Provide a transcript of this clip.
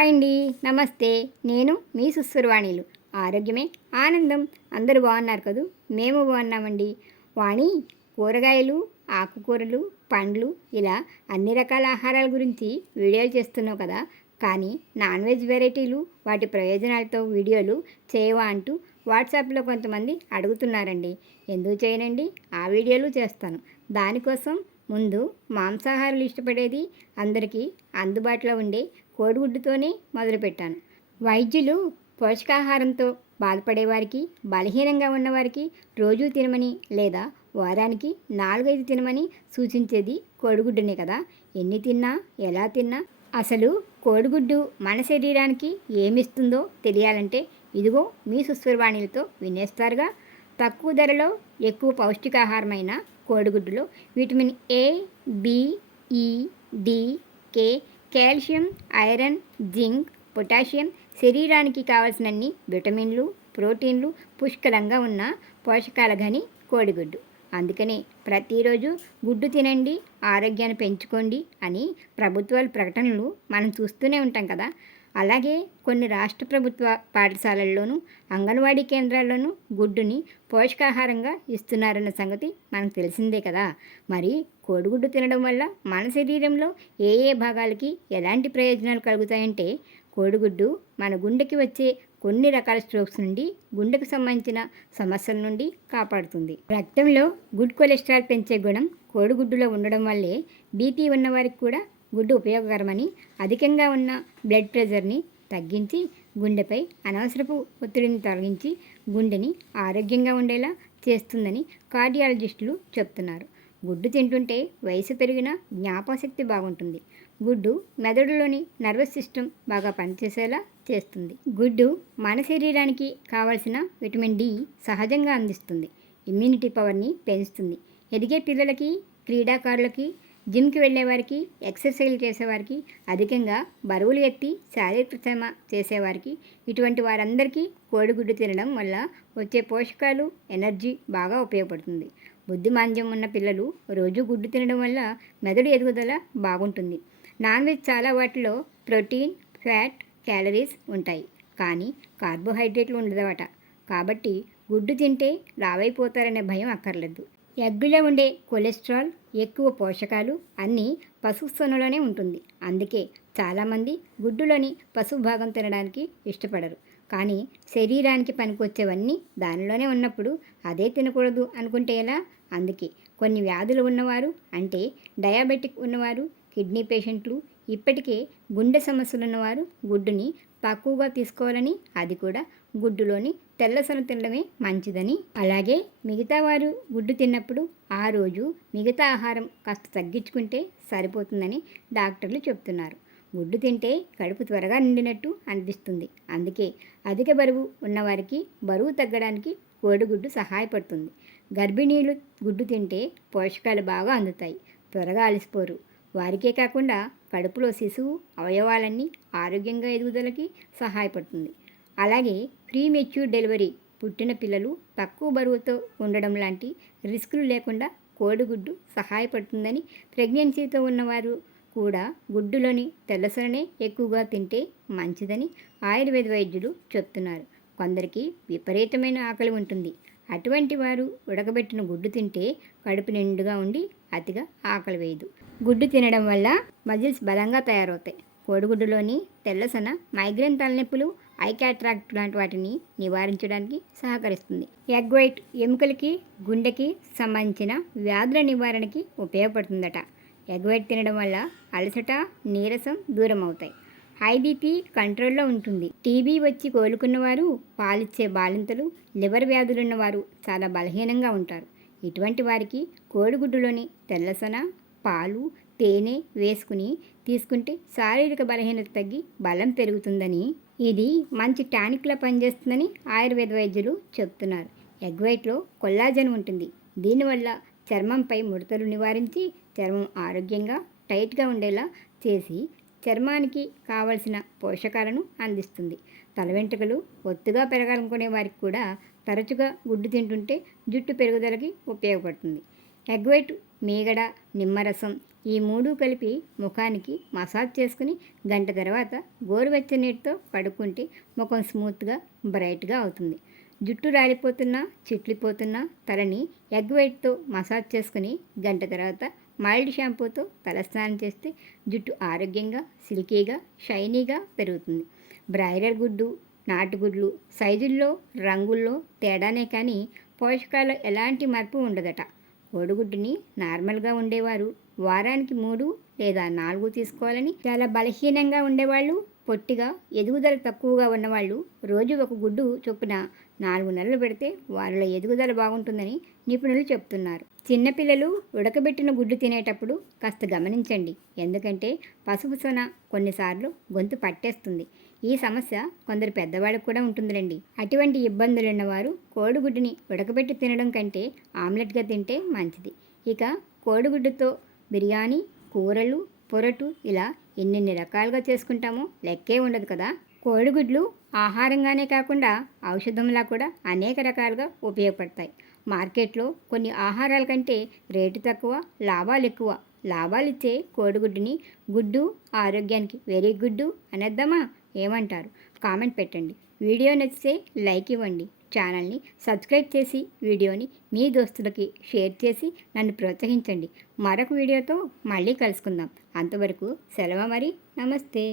Hi అండి, నమస్తే. నేను మీ సుస్సురవాణిలు. ఆరోగ్యమే ఆనందం. అందరూ బాగున్నారు కదూ? మేము బాగున్నామండి. వాణి, కూరగాయలు, ఆకుకూరలు, పండ్లు ఇలా అన్ని రకాల ఆహారాల గురించి వీడియోలు చేస్తున్నావు కదా, కానీ నాన్ వెజ్ వెరైటీలు వాటి ప్రయోజనాలతో వీడియోలు చేయవా అంటూ వాట్సాప్లో కొంతమంది అడుగుతున్నారండి. ఎందుకు చేయనండి, ఆ వీడియోలు చేస్తాను. దానికోసం ముందు మాంసాహారాలు ఇష్టపడేది అందరికీ అందుబాటులో ఉండే కోడిగుడ్డుతోనే మొదలుపెట్టాను. వైద్యులు పోషకాహారంతో బాధపడేవారికి, బలహీనంగా ఉన్నవారికి రోజూ తినమని లేదా వారానికి 4-5 తినమని సూచించేది కోడిగుడ్డునే కదా. ఎన్ని తిన్నా, ఎలా తిన్నా అసలు కోడిగుడ్డు మన శరీరానికి ఏమిస్తుందో తెలియాలంటే ఇదిగో మీ సుస్వరవాణిలతో వినేస్తారుగా. తక్కువ ధరలో ఎక్కువ పౌష్టికాహారమైన కోడిగుడ్డులో విటమిన్ ఏ, బి, ఈ, డి, కే, కాల్షియం, ఐరన్, జింక్, పొటాషియం, శరీరానికి కావలసినన్ని విటమిన్లు, ప్రోటీన్లు పుష్కలంగా ఉన్న పోషకాల గని కోడిగుడ్డు. అందుకనే ప్రతిరోజు గుడ్డు తినండి, ఆరోగ్యాన్ని పెంచుకోండి అని ప్రభుత్వాల ప్రకటనలు మనం చూస్తూనే ఉంటాం కదా. అలాగే కొన్ని రాష్ట్ర ప్రభుత్వ పాఠశాలల్లోనూ, అంగన్వాడీ కేంద్రాల్లోనూ గుడ్డుని పోషకాహారంగా ఇస్తున్నారన్న సంగతి మనకు తెలిసిందే కదా. మరి కోడిగుడ్డు తినడం వల్ల మన శరీరంలో ఏ ఏ భాగాలకి ఎలాంటి ప్రయోజనాలు కలుగుతాయంటే, కోడిగుడ్డు మన గుండెకి వచ్చే కొన్ని రకాల స్ట్రోక్స్ నుండి, గుండెకు సంబంధించిన సమస్యల నుండి కాపాడుతుంది. రక్తంలో గుడ్ కొలెస్ట్రాల్ పెంచే గుణం కోడిగుడ్డులో ఉండడం వల్లే బీపీ ఉన్నవారికి కూడా గుడ్డు ఉపయోగకరమని, అధికంగా ఉన్న బ్లడ్ ప్రెషర్ని తగ్గించి గుండెపై అనవసరపు ఒత్తిడిని తొలగించి గుండెని ఆరోగ్యంగా ఉండేలా చేస్తుందని కార్డియాలజిస్టులు చెప్తున్నారు. గుడ్డు తింటుంటే వయసు పెరిగినా జ్ఞాపకశక్తి బాగుంటుంది. గుడ్డు మెదడులోని నర్వస్ సిస్టమ్ బాగా పనిచేసేలా చేస్తుంది. గుడ్డు మన శరీరానికి కావలసిన విటమిన్ డి సహజంగా అందిస్తుంది. ఇమ్యూనిటీ పవర్ని పెంచుతుంది. ఎదిగే పిల్లలకి, క్రీడాకారులకి, జిమ్కి వెళ్ళేవారికి, ఎక్సర్సైజ్ చేసేవారికి, అధికంగా బరువులు ఎత్తి శారీరక శ్రమ చేసేవారికి, ఇటువంటి వారందరికీ కోడిగుడ్డు తినడం వల్ల వచ్చే పోషకాలు, ఎనర్జీ బాగా ఉపయోగపడుతుంది. బుద్ధిమాంద్యం ఉన్న పిల్లలు రోజు గుడ్డు తినడం వల్ల మెదడు ఎదుగుదల బాగుంటుంది. నాన్ వెజ్ చాలా వాటిలో ప్రోటీన్, ఫ్యాట్, క్యాలరీస్ ఉంటాయి, కానీ కార్బోహైడ్రేట్లు ఉండదవట. కాబట్టి గుడ్డు తింటే లావైపోతారనే భయం అక్కర్లేదు. ఎగ్గులో ఉండే కొలెస్ట్రాల్, ఎక్కువ పోషకాలు అన్నీ పశు స్తనులోనే ఉంటుంది. అందుకే చాలామంది గుడ్డులోని పశువు భాగం తినడానికి ఇష్టపడరు. కానీ శరీరానికి పనికొచ్చేవన్నీ దానిలోనే ఉన్నప్పుడు అదే తినకూడదు అనుకుంటే ఎలా? అందుకే కొన్ని వ్యాధులు ఉన్నవారు, అంటే డయాబెటిక్ ఉన్నవారు, కిడ్నీ పేషెంట్లు, ఇప్పటికే గుండె సమస్యలు ఉన్నవారు గుడ్డుని తక్కువగా తీసుకోవాలని, అది కూడా గుడ్డులోని తెల్లసొన తినడమే మంచిదని, అలాగే మిగతా వారు గుడ్డు తిన్నప్పుడు ఆ రోజు మిగతా ఆహారం కాస్త తగ్గించుకుంటే సరిపోతుందని డాక్టర్లు చెప్తున్నారు. గుడ్డు తింటే కడుపు త్వరగా నిండినట్టు అనిపిస్తుంది. అందుకే అధిక బరువు ఉన్నవారికి బరువు తగ్గడానికి కోడిగుడ్డు సహాయపడుతుంది. గర్భిణీలు గుడ్డు తింటే పోషకాలు బాగా అందుతాయి, త్వరగా అలసిపోరు. వారికే కాకుండా కడుపులో శిశువు అవయవాలన్నీ ఆరోగ్యంగా ఎదుగుదలకి సహాయపడుతుంది. అలాగే ప్రీ మెచ్యూర్ డెలివరీ, పుట్టిన పిల్లలు తక్కువ బరువుతో ఉండడం లాంటి రిస్కులు లేకుండా కోడిగుడ్డు సహాయపడుతుందని, ప్రెగ్నెన్సీతో ఉన్నవారు కూడా గుడ్డులోని తెల్లసొననే ఎక్కువగా తింటే మంచిదని ఆయుర్వేద వైద్యులు చెప్తున్నారు. కొందరికి విపరీతమైన ఆకలి ఉంటుంది. అటువంటి వారు ఉడకబెట్టిన గుడ్డు తింటే కడుపు నిండుగా ఉండి అతిగా ఆకలి వేయదు. గుడ్డు తినడం వల్ల మజిల్స్ బలంగా తయారవుతాయి. కోడిగుడ్డులోని తెల్లసొన మైగ్రేన్, తలనొప్పులు, ఐ క్యాట్రాక్ట్ లాంటి వాటిని నివారించడానికి సహకరిస్తుంది. ఎగ్ వైట్ ఎముకలకి, గుండెకి సంబంధించిన వ్యాధుల నివారణకి ఉపయోగపడుతుందట. ఎగ్ వైట్ తినడం వల్ల అలసట, నీరసం దూరం అవుతాయి. హై బీపీ కంట్రోల్లో ఉంటుంది. టీబీ వచ్చి కోలుకున్నవారు, పాలిచ్చే బాలింతలు, లివర్ వ్యాధులున్నవారు చాలా బలహీనంగా ఉంటారు. ఇటువంటి వారికి కోడిగుడ్డులోని తెల్లసొన, పాలు, తేనె వేసుకుని తీసుకుంటే శారీరక బలహీనత తగ్గి బలం పెరుగుతుందని, ఇది మంచి టానిక్లా పనిచేస్తుందని ఆయుర్వేద వైద్యులు చెప్తున్నారు. ఎగ్ వైట్లో కొల్లాజెన్ ఉంటుంది. దీనివల్ల చర్మంపై ముడతలు నివారించి చర్మం ఆరోగ్యంగా టైట్గా ఉండేలా చేసి చర్మానికి కావలసిన పోషకాలను అందిస్తుంది. తల వెంట్రుకలు ఒత్తుగా పెరగాలనుకునే వారికి కూడా తరచుగా గుడ్డు తింటుంటే జుట్టు పెరుగుదలకి ఉపయోగపడుతుంది. ఎగ్ వైట్ మీగడ, నిమ్మరసం, ఈ 3 కలిపి ముఖానికి మసాజ్ చేసుకుని గంట తర్వాత గోరువెచ్చని నీటితో కడుక్కుంటే ముఖం స్మూత్గా బ్రైట్గా అవుతుంది. జుట్టు రాలిపోతున్నా చిట్లిపోతున్నా తలని ఎగ్ వైట్తో మసాజ్ చేసుకుని గంట తర్వాత మైల్డ్ షాంపూతో తలస్నానం చేస్తే జుట్టు ఆరోగ్యంగా సిల్కీగా షైనీగా పెరుగుతుంది. బ్రాయిలర్ గుడ్డు నాటుగుడ్లు సైజుల్లో రంగుల్లో తేడానే కానీ పోషకాలు ఎలాంటి మార్పు ఉండదట. కోడిగుడ్డుని నార్మల్గా ఉండేవారు వారానికి 3 లేదా 4 తీసుకోవాలని, చాలా బలహీనంగా ఉండేవాళ్ళు, పొట్టిగా ఎదుగుదల తక్కువగా ఉన్నవాళ్ళు రోజు ఒక గుడ్డు చొప్పున 4 నెలలు పెడితే వారిలో ఎదుగుదల బాగుంటుందని నిపుణులు చెప్తున్నారు. చిన్నపిల్లలు ఉడకబెట్టిన గుడ్డు తినేటప్పుడు కాస్త గమనించండి, ఎందుకంటే పసుపు సొన కొన్నిసార్లు గొంతు పట్టేస్తుంది. ఈ సమస్య కొందరు పెద్దవాళ్ళకు కూడా ఉంటుందిలేండి. అటువంటి ఇబ్బందులున్నవారు కోడిగుడ్డుని ఉడకబెట్టి తినడం కంటే ఆమ్లెట్గా తింటే మంచిది. ఇక కోడిగుడ్డుతో బిర్యానీ, కూరలు, పొరటు ఇలా ఎన్నెన్ని రకాలుగా చేసుకుంటామో లెక్కే ఉండదు కదా. కోడిగుడ్లు ఆహారంగానే కాకుండా ఔషధంలా కూడా అనేక రకాలుగా ఉపయోగపడతాయి. మార్కెట్లో కొన్ని ఆహారాల కంటే రేటు తక్కువ, లాభాలు ఎక్కువ. లాభాలిచ్చే కోడిగుడ్డుని గుడ్డు ఆరోగ్యానికి వెరీ గుడ్డు అనేద్దామా? ఏమంటారు? కామెంట్ పెట్టండి. వీడియో నచ్చితే లైక్ ఇవ్వండి. ఛానల్ని సబ్స్క్రైబ్ చేసి వీడియోని మీ దోస్తులకి షేర్ చేసి నన్ను ప్రోత్సహించండి. మరొక వీడియోతో మళ్ళీ కలుసుకుందాం. అంతవరకు సెలవు మరి. నమస్తే.